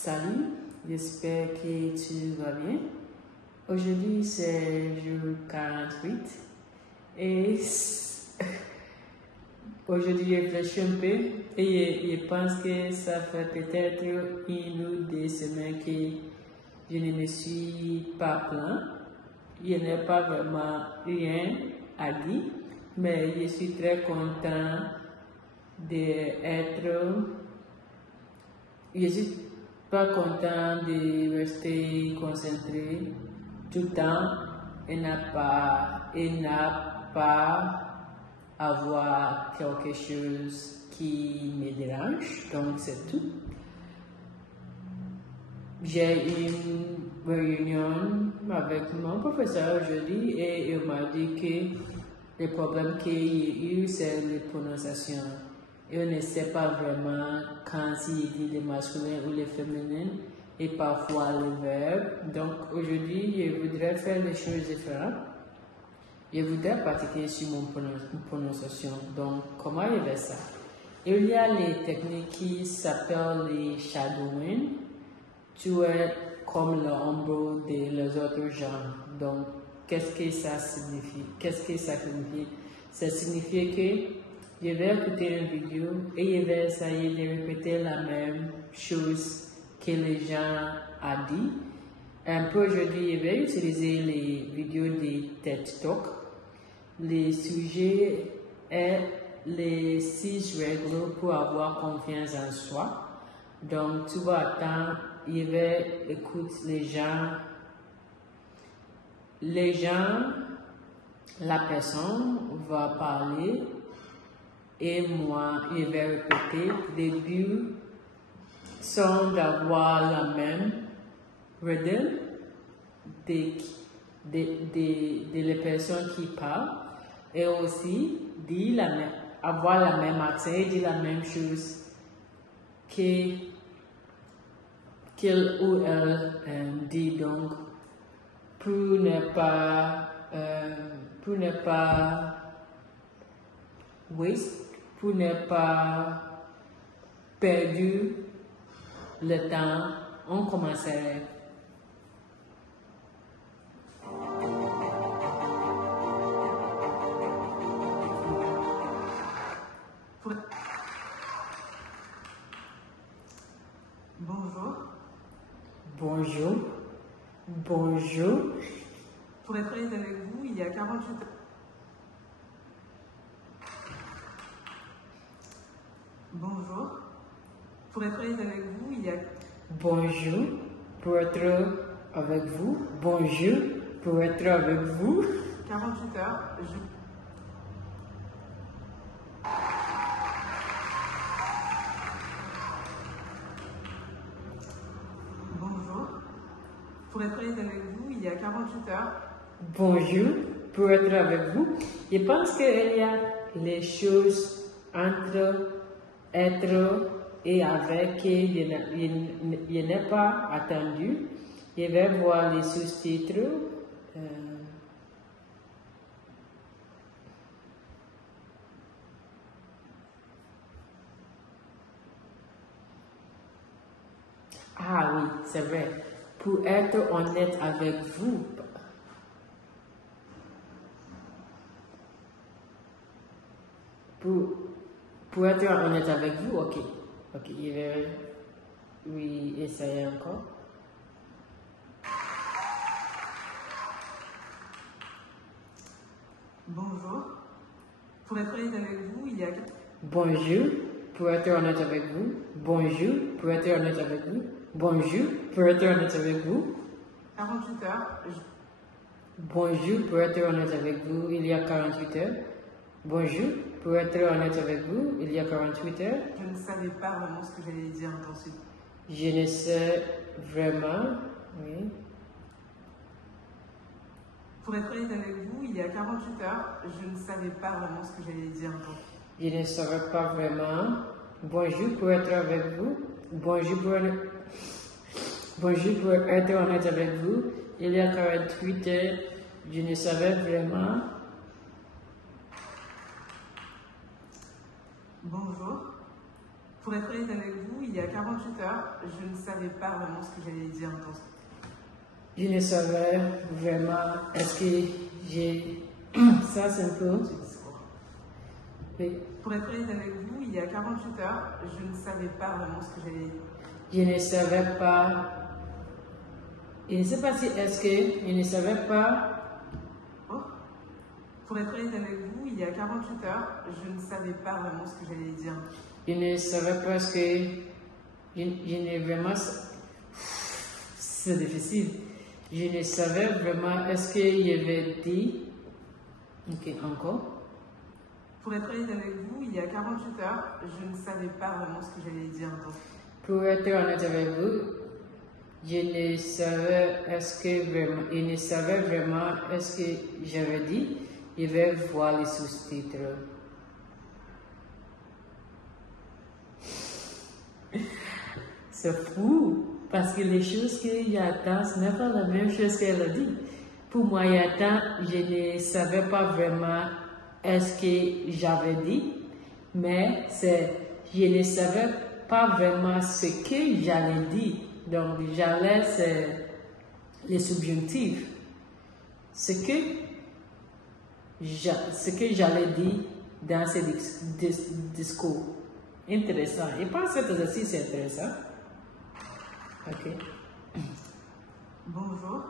Salut, j'espère que tu vas bien. Aujourd'hui, c'est jour 48 et aujourd'hui, je réfléchis un peu et je pense que ça fait peut-être une ou deux semaines que je ne me suis pas plaint. Je n'ai pas vraiment rien à dire, mais je suis très content d'être. Je suis pas content de rester concentré tout le temps et n'a pas avoir quelque chose qui me dérange. Donc c'est tout. J'ai une réunion avec mon professeur aujourd'hui et il m'a dit que le problème qu'il y a eu, c'est la prononciation. Et on ne sait pas vraiment quand il dit le masculin ou le féminin et parfois le verbe. Donc aujourd'hui, je voudrais faire des choses différentes. Je voudrais pratiquer sur mon prononciation. Donc comment je vais ça? Il y a les techniques qui s'appellent les shadowing. Tu es comme l'ombre des autres gens. Donc, qu'est-ce que ça signifie? Ça signifie que je vais écouter une vidéo et je vais essayer de répéter la même chose que les gens ont dit. Un peu aujourd'hui, je vais utiliser les vidéos de TED Talk. Le sujet est les 6 règles pour avoir confiance en soi. Donc, tu vas attendre. Je vais écouter les gens, la personne va parler et moi, je vais répéter. Les buts sont d'avoir la même rythme de les personnes qui parlent et aussi avoir la même accent et dire la même chose qu'il ou elle dit. Donc pour ne pas pour ne pas perdre le temps, on commencerait. Bonjour. Bonjour. Bonjour. Pour être honnête avec vous, il y a 48 heures. Bonjour. Pour être honnête avec vous, il y a... Bonjour. Pour être avec vous. Bonjour. Pour être avec vous. 48 heures, Bonjour. Pour être honnête avec vous, il y a 48 heures. Bonjour. Pour être avec vous. Je pense qu'il y a les choses entre être et avec que je n'ai pas attendu. Je vais voir les sous-titres. Ah oui, c'est vrai. Pour être honnête avec vous. Pour être honnête avec vous, ok. Ok, je vais essayer encore. Bonjour. Pour être honnête avec vous, il y a... Bonjour. Pour être honnête avec vous. Bonjour. Pour être honnête avec vous. Bonjour. Pour être honnête avec vous. 48 heures. Bonjour. Pour être honnête avec vous, il y a 48 heures. Bonjour. Pour être honnête avec vous, il y a 48 heures. Je ne savais pas vraiment ce que j'allais dire ensuite. Je ne sais vraiment. Oui. Pour être honnête avec vous, il y a 48 heures, je ne savais pas vraiment ce que j'allais dire ensuite. Je ne savais pas vraiment. Bonjour pour être avec vous. Bonjour pour être honnête avec vous. Il y a 48 heures, je ne savais vraiment. Bonjour. Pour être honnête avec vous, il y a 48 heures, je ne savais pas vraiment ce que j'allais dire dans ce... Je ne savais vraiment, est-ce que j'ai... Ça, c'est un peu... discours. Oui. Pour être honnête avec vous, il y a 48 heures, je ne savais pas vraiment ce que j'allais dire. Je ne savais pas... Je ne sais pas si est-ce que je ne savais pas... Oh. Pour être honnête avec vous, il y a 48 heures, je ne savais pas vraiment ce que j'allais dire. Je ne savais pas ce que... Je ne vraiment... C'est difficile. Je ne savais vraiment, est-ce qu'il avait dit... Ok, encore. Pour être honnête avec vous, il y a 48 heures, je ne savais pas vraiment ce que j'allais dire. Pour être honnête avec vous, je ne savais est-ce que vraiment, je ne savais vraiment est-ce que j'avais dit. Je vais voir les sous-titres. C'est fou, parce que les choses qu'il y a tant, ce n'est pas la même chose qu'elle a dit. Pour moi, il y a tant, je ne savais pas vraiment est-ce que j'avais dit, mais je ne savais pas vraiment ce que j'allais dire. Donc, j'allais, c'est les subjonctifs. Ce que j'allais dire dans ce discours. Intéressant. Je pense que cet exercice est intéressant. Ok. Bonjour.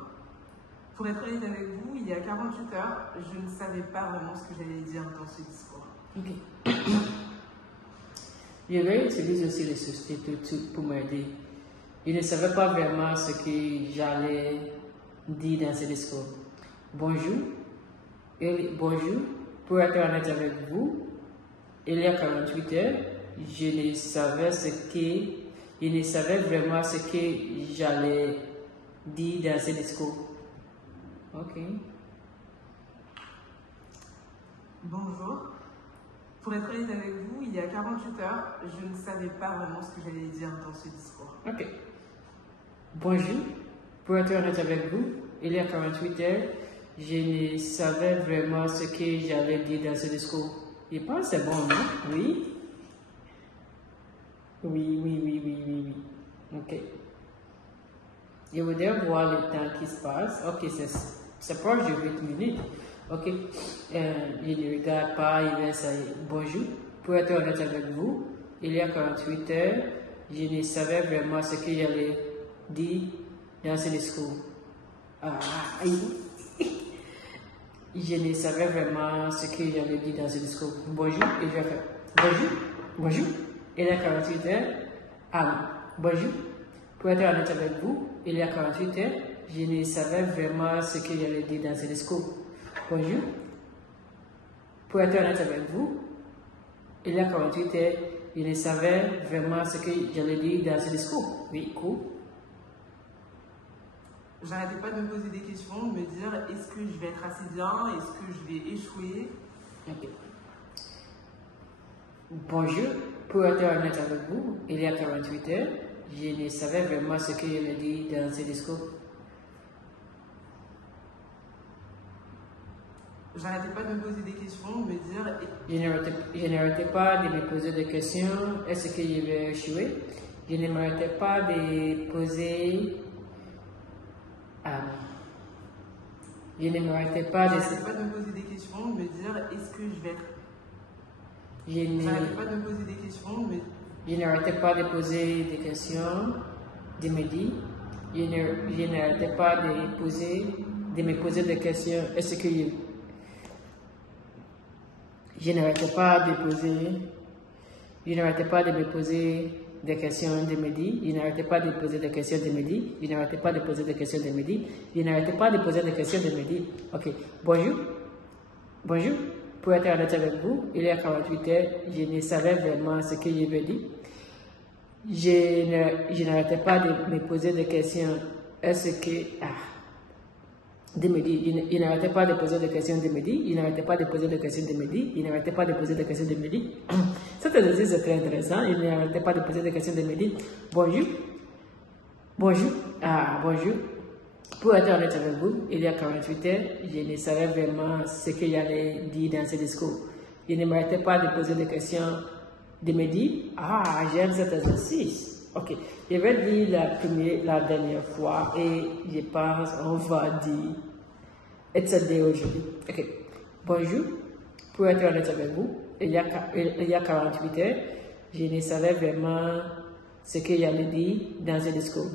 Pour être honnête avec vous, il y a 48 heures, je ne savais pas vraiment ce que j'allais dire dans ce discours. Ok. Je vais utiliser aussi les sous-titres pour m'aider. Je ne savais pas vraiment ce que j'allais dire dans ce discours. Bonjour. Bonjour. Pour être honnête avec vous, il y a 48 heures, je ne savais vraiment ce que j'allais dire dans ce discours. Ok. Bonjour. Pour être honnête avec vous, il y a 48 heures, je ne savais pas vraiment ce que j'allais dire dans ce discours. Ok. Bonjour. Pour être honnête avec vous, il y a 48 heures, je ne savais vraiment ce que j'allais dire dans ce discours. Je pense que c'est bon, non? Oui? Oui. Ok. Je voudrais voir le temps qui se passe. Ok, c'est proche de 8 minutes. Ok. Je ne regarde pas, il reste à... Bonjour. Pour être honnête avec vous, il y a 48 heures, je ne savais vraiment ce que j'allais dire dans ce discours. Je ne savais vraiment ce que j'allais dire dans ce discours. Bonjour, et je vais faire bonjour. Il y a 48 heures. Bonjour. Pour être honnête avec vous, il y a 48 heures, je ne savais vraiment ce que j'allais dire dans ce discours. Bonjour. Pour être honnête avec vous, il y a 48 heures, je ne savais vraiment ce que j'allais dire dans ce discours. Oui, cool. J'arrêtais pas de me poser des questions, de me dire est-ce que je vais être assez bien, est-ce que je vais échouer. Ok. Bonjour, pour être honnête avec vous, il y a 48 heures, je ne savais vraiment ce que j'allais dire dans ce discours. J'arrêtais pas de me poser des questions, de me dire... Je n'arrêtais pas de me poser des questions, est-ce que je vais échouer? Je ne m'arrêtais pas de poser... Je ne m'arrêtais pas de... J'arrêtais pas de me poser des questions, de me dire est-ce que je vais être... J'arrêtais pas de me poser des questions, mais... Je n'arrêtais pas de poser des questions, de me dire... Je n'arrêtais pas de me poser des questions, est-ce que je n'arrêtais pas de me poser des questions de me dire, je n'arrêtais pas de poser des questions de me dire, je n'arrêtais pas de poser des questions de me dire, je n'arrêtais pas de poser des questions de me dire. Ok, bonjour. Pour être honnête avec vous, il y a 48 heures, je ne savais vraiment ce que je veux dire. Je n'arrêtais pas de me poser des questions, est-ce que... de me dire, il n'arrêtait pas de poser des questions de me dire, il n'arrêtait pas de poser des questions de me dire, il n'arrêtait pas de poser des questions de me dire. Cet exercice est très intéressant, il n'arrêtait pas de poser des questions de me dire. Bonjour. Bonjour. Pour être honnête avec vous, il y a 48 heures, je ne savais vraiment ce que j'allais dire dans ce discours. Je ne m'arrêtais pas de poser des questions de me dire, ah, j'aime cet exercice. Ok, je vais dire la dernière fois et je pense on va dire, it's a day aujourd'hui. Ok, bonjour, pour être honnête avec vous, il y a 48 heures, je ne savais vraiment ce que j'allais dire dans ce discours.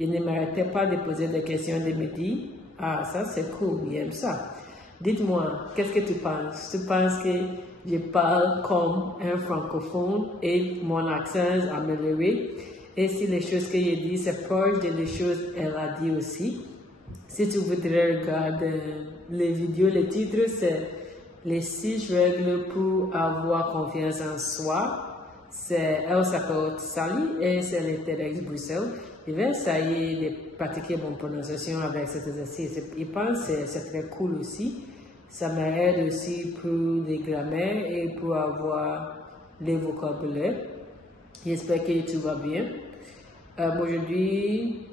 Je ne m'arrêtais pas de poser des questions, de me dire, ah, ça c'est cool, j'aime ça. Dites-moi, qu'est-ce que tu penses? Tu penses que je parle comme un francophone et mon accent est amélioré? Et si les choses que je dis, c'est proche des choses qu'elle a dit aussi? Si tu voudrais regarder les vidéos, le titre c'est les 6 règles pour avoir confiance en soi. Elle s'appelle Sally et c'est le TEDx Bruxelles. Je vais essayer de pratiquer mon prononciation avec cet exercice. Je pense que c'est très cool aussi. Ça m'aide aussi pour les grammaires et pour avoir les vocabulaires. J'espère que tout va bien. Aujourd'hui,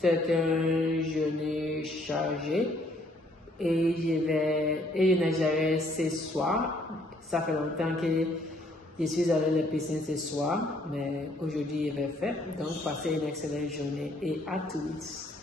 c'est une journée chargée et je nagerai ce soir. Ça fait longtemps que je suis allée à la piscine ce soir, mais aujourd'hui je vais faire. Donc, passez une excellente journée et à tous.